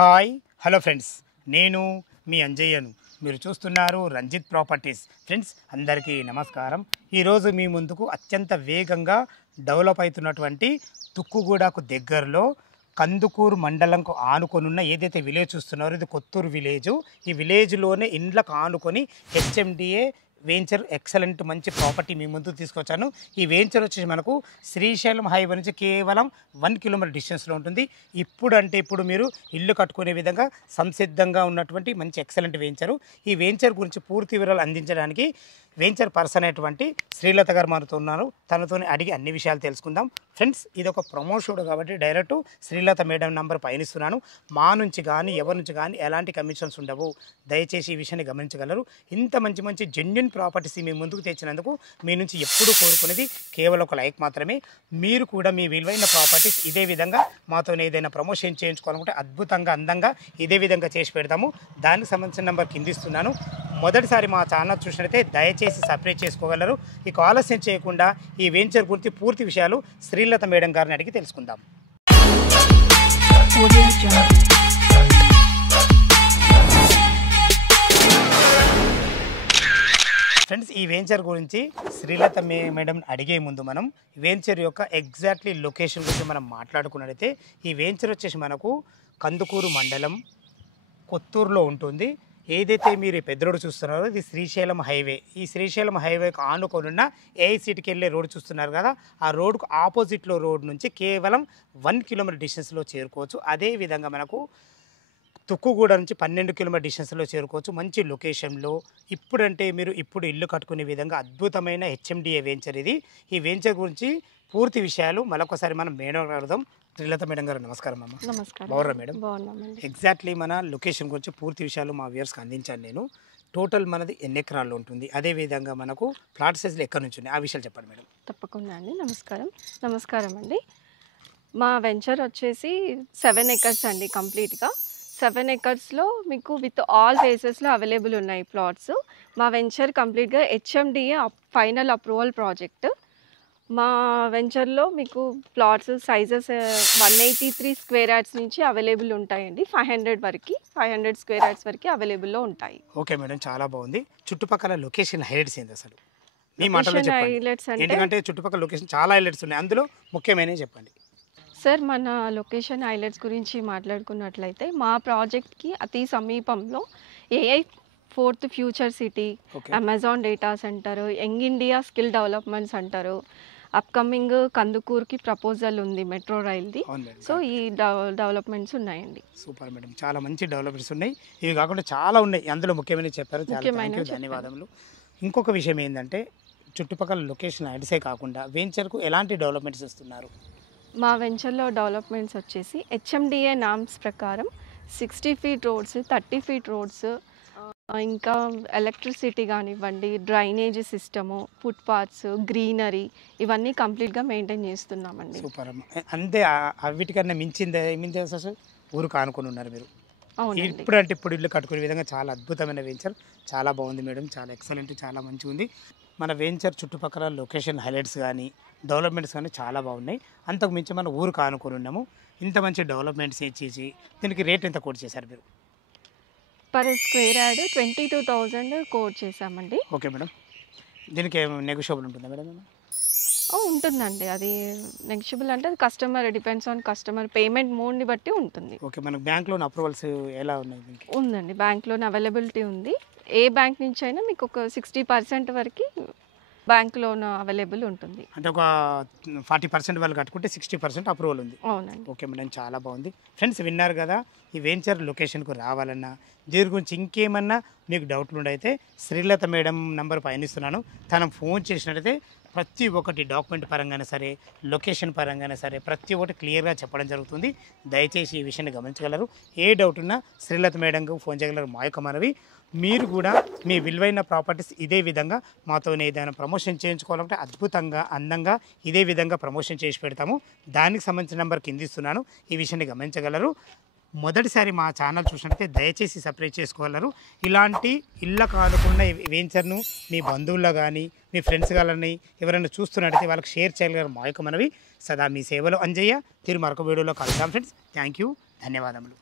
Hi hello friends, నేను మీ అంజయ్యను. మీరు చూస్తున్నారు రంజిత్ ప్రాపర్టీస్. ఫ్రెండ్స్ అందరికీ నమస్కారం. ఈరోజు మీ ముందుకు అత్యంత వేగంగా డెవలప్ అవుతున్నటువంటి తుక్కుగూడకు దగ్గరలో కందుకూరు మండలంకు ఆనుకొనున్న ఏదైతే విలేజ్ చూస్తున్నారో ఇది కొత్తూరు విలేజు. ఈ విలేజ్లోనే ఇండ్లకు ఆనుకొని హెచ్ఎండిఏ వెంచర్ ఎక్సలెంట్ మంచి ప్రాపర్టీ మీ ముందుకు తీసుకొచ్చాను. ఈ వెంచర్ వచ్చేసి మనకు శ్రీశైలం హైవే నుంచి కేవలం 1 కిలోమీటర్ డిస్టెన్స్లో ఉంటుంది. ఇప్పుడు మీరు ఇల్లు కట్టుకునే విధంగా సంసిద్ధంగా ఉన్నటువంటి మంచి ఎక్సలెంట్ వెంచరు. ఈ వెంచర్ గురించి పూర్తి వివరాలు అందించడానికి వెంచర్ పర్సన్ అయినటువంటి శ్రీలత గారు మనతో ఉన్నారు. తనతో అడిగి అన్ని విషయాలు తెలుసుకుందాం. ఫ్రెండ్స్ ఇది ఒక ప్రమోషన్ కాబట్టి డైరెక్ట్ శ్రీలత మేడం నంబర్ పయనిస్తున్నాను. మా నుంచి కానీ ఎవరి నుంచి కానీ ఎలాంటి కమిషన్స్ ఉండవు. దయచేసి ఈ విషయాన్ని గమనించగలరు. ఇంత మంచి మంచి జెన్యున్ ప్రాపర్టీస్ మీ ముందుకు తెచ్చినందుకు మీ నుంచి ఎప్పుడూ కోరుకునేది కేవలం ఒక లైక్ మాత్రమే. మీరు కూడా మీ విలువైన ప్రాపర్టీస్ ఇదే విధంగా మాతో ఏదైనా ప్రమోషన్ చేయించుకోవాలనుకుంటే అద్భుతంగా అందంగా ఇదే విధంగా చేసి పెడతాము. దానికి సంబంధించిన నెంబర్ కింద ఇస్తున్నాను. మొదటిసారి మా ఛానల్ చూసినట్లయితే దయచేసి సబ్స్క్రైబ్ చేసుకోగలరు. ఇక ఆలస్యం చేయకుండా ఈ వెంచర్ గురించి పూర్తి విషయాలు శ్రీలత మేడం గారిని అడిగి తెలుసుకుందాం. ఫ్రెండ్స్ ఈ వెంచర్ గురించి శ్రీలత మేడం అడిగే ముందు మనం వెంచర్ యొక్క ఎగ్జాక్ట్లీ లొకేషన్ గురించి మనం మాట్లాడుకున్నట్లయితే ఈ వెంచర్ వచ్చేసి మనకు కందుకూరు మండలం కొత్తూరులో ఉంటుంది. ఏదైతే మీరు పెద్ద రోడ్డు చూస్తున్నారో ఇది శ్రీశైలం హైవే. ఈ శ్రీశైలం హైవేకి ఆనుకొనున్న ఏఐసిటీకి వెళ్ళే రోడ్డు చూస్తున్నారు కదా, ఆ రోడ్డుకు ఆపోజిట్లో రోడ్ నుంచి కేవలం 1 కిలోమీటర్ డిస్టెన్స్లో చేరుకోవచ్చు. అదేవిధంగా మనకు తుక్కుగూడ నుంచి 12 కిలోమీటర్ డిస్టెన్స్లో చేరుకోవచ్చు. మంచి లొకేషన్లో మీరు ఇప్పుడు ఇల్లు కట్టుకునే విధంగా అద్భుతమైన హెచ్ఎండిఏ వెంచర్ ఇది. ఈ వెంచర్ గురించి పూర్తి విషయాలు మరొకసారి మనం మేడం అడుగుదాం. శ్రీలత మేడం గారు నమస్కారం అమ్మ. నమస్కారం. బాగున్నారా మేడం? ఎగ్జాక్ట్లీ మన లొకేషన్ గురించి పూర్తి విషయాలు మా వ్యూవర్స్కి అందించాను నేను. టోటల్ మనది ఎన్ని ఎకరాల్లో ఉంటుంది, అదేవిధంగా మనకు ప్లాట్ సైజులు ఎక్కడి నుంచి ఉన్నాయి, ఆ విషయాలు చెప్పండి మేడం. తప్పకుండా అండి. నమస్కారం అండి. మా వెంచర్ వచ్చేసి 7 ఎకర్స్ అండి. కంప్లీట్గా 7 ఎకర్స్లో మీకు విత్ ఆల్ ఫేసెస్లో అవైలబుల్ ఉన్నాయి ప్లాట్స్. మా వెంచర్ కంప్లీట్గా హెచ్ఎండిఏ ఫైనల్ అప్రూవల్ ప్రాజెక్ట్. మా వెంచర్లో మీకు ప్లాట్స్ సైజెస్ 183 స్క్వేర్ యార్డ్స్ నుంచి అవైలబుల్ ఉంటాయండి. 500 స్క్వేర్ యార్డ్స్ వరకు అవైలబుల్లో ఉంటాయి. ఓకే మేడం, చాలా బాగుంది. చుట్టుపక్కల లొకేషన్ హైలైట్స్ ఏంటి అసలు మీ మాటలో చెప్పండి. ఎందుకంటే చుట్టుపక్కల లొకేషన్ చాలా హైలైట్స్ ఉన్నాయి, అందులో ముఖ్యమైనవి చెప్పండి. సార్ మన లొకేషన్ హైలైట్స్ గురించి మాట్లాడుకున్నట్లయితే మా ప్రాజెక్ట్కి అతి సమీపంలో AI 4th future city, Amazon data centre, young India skill development centre, upcoming కందుకూరుకి ప్రపోజల్ ఉంది మెట్రో రైల్ది. సో ఈ డెవలప్మెంట్స్ ఉన్నాయండి. సూపర్ మేడం, చాలా మంచి డెవలప్మెంట్స్ ఉన్నాయి. ఇవి కాకుండా చాలా ఉన్నాయి, అందులో ముఖ్యమైన చెప్పారు. ధన్యవాదములు. ఇంకొక విషయం ఏంటంటే చుట్టుపక్కల లొకేషన్ హైలైట్సే కాకుండా వెంచర్కు ఎలాంటి డెవలప్మెంట్స్ ఇస్తున్నారు? మా వెంచర్లో డెవలప్మెంట్స్ వచ్చేసి హెచ్ఎండిఏ నామ్స్ ప్రకారం 60 ఫీట్ రోడ్స్, 30 ఫీట్ రోడ్స్, ఇంకా ఎలక్ట్రిసిటీ కానివ్వండి, డ్రైనేజ్ సిస్టము, ఫుట్పాత్స్, గ్రీనరీ ఇవన్నీ కంప్లీట్గా మెయింటైన్ చేస్తున్నామండి. సూపర్ అమ్మ. అంతే వీటికన్నా మించిందే అసలు ఊరుకు ఆనుకొని ఉన్నారు మీరు. ఇప్పుడు ఇల్లు కట్టుకునే విధంగా చాలా అద్భుతమైన వెంచర్. చాలా బాగుంది మేడం, చాలా ఎక్సలెంట్, చాలా మంచిగా ఉంది. మన వెంచర్ చుట్టుపక్కల లొకేషన్ హైలైట్స్ కానీ డెవలప్మెంట్స్ కానీ చాలా బాగున్నాయి. అంతకు మించి మనం ఊరుకు ఆనుకొని ఉన్నాము. ఇంత మంచి డెవలప్మెంట్స్ చేసి దీనికి రేట్ ఎంత కోట్ చేశారు మీరు? పర్ స్క్వేర్ యార్డ్ 22,000 కోట్ చేశామండి. ఓకే మేడం, దీనికి నెగోషియబుల్ ఉంటుందా మేడం? ఉంటుందండి. అది నెగోషియబుల్ అంటే customer depends on customer payment మోడ్ని బట్టి ఉంటుంది. ఓకే, మనకు బ్యాంక్ లోన్ అప్రూవల్స్ ఎలా ఉన్నాయి? ఉందండి, బ్యాంక్ లోన్ అవైలబిలిటీ ఉంది. ఏ బ్యాంక్ నుంచి అయినా మీకు ఒక 60% వరకు బ్యాంక్ లోన్ అవైలబుల్ ఉంటుంది. అంటే ఒక 40% వాళ్ళు కట్టుకుంటే 60% అప్రూవల్ ఉంది. అవునండి. ఓకే మేడం, చాలా బాగుంది. ఫ్రెండ్స్ విన్నారు కదా, ఈ వెంచర్ లొకేషన్కు రావాలన్నా దీని గురించి ఇంకేమన్నా మీకు డౌట్లు ఉండైతే శ్రీలత మేడం నంబర్ పయనిస్తున్నాను. తను ఫోన్ చేసినట్టయితే ప్రతి ఒక్కటి డాక్యుమెంట్ పరంగానే సరే, లొకేషన్ పరంగానే సరే ప్రతి ఒక్కటి క్లియర్గా చెప్పడం జరుగుతుంది. దయచేసి ఈ విషయాన్ని గమనించగలరు. ఏ డౌట్ ఉన్నా శ్రీలత మేడంకు ఫోన్ చేయగలరు. మా యొక్క మనవి, మీరు కూడా మీ విలువైన ప్రాపర్టీస్ ఇదే విధంగా మాతో ఏదైనా ప్రమోషన్ చేయించుకోవాలంటే అద్భుతంగా అందంగా ఇదే విధంగా ప్రమోషన్ చేసి పెడతాము. దానికి సంబంధించిన నెంబర్ కింద ఇస్తున్నాను. ఈ విషయాన్ని గమనించగలరు. మొదటిసారి మా ఛానల్ చూసినట్లయితే దయచేసి సబ్స్క్రైబ్ చేసుకోగలరు. ఇలాంటి ఇళ్ళకు ఆనుకున్న వెంచర్ను మీ బంధువుల్లో కానీ మీ ఫ్రెండ్స్ కానీ ఎవరైనా చూస్తున్నట్టయితే వాళ్ళకి షేర్ చేయగలరు. మా యొక్క మనవి. సదా మీ సేవలో అంజయ్య. తిరిగి మరొక వీడియోలో కలుద్దాం ఫ్రెండ్స్. థ్యాంక్ యూ, ధన్యవాదములు.